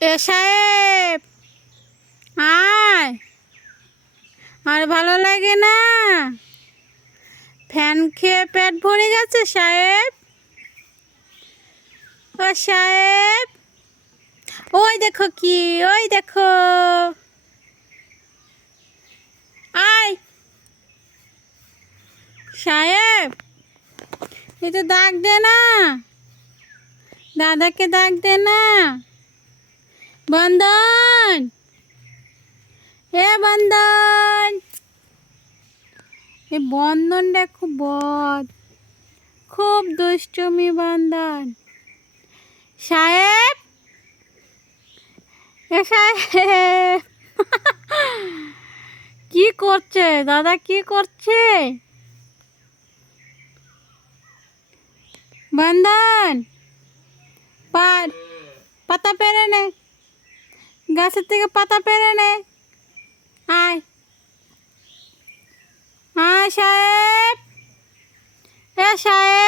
এ সাহেব, আয়। আর ভালো লাগে না? ফ্যান খেয়ে পেট ভরে গেছে সাহেব। ও সাহেব, ওই দেখো কি, ওই দেখো। আয় সাহেব, এটা ডাক দে না, দাদাকে ডাক দে না। বন্ধন, এ বন্ধন। এ বন্ধনটা খুব বদ, খুব দুষ্টুমি বন্ধন। সাহেব, এ সাহেব। কি করছে দাদা, কি করছে? বন্ধন, পাতা পেরে নে, গাছের থেকে পাতা পেরে নে। আয়, আয় সাহেব, এ সাহেব।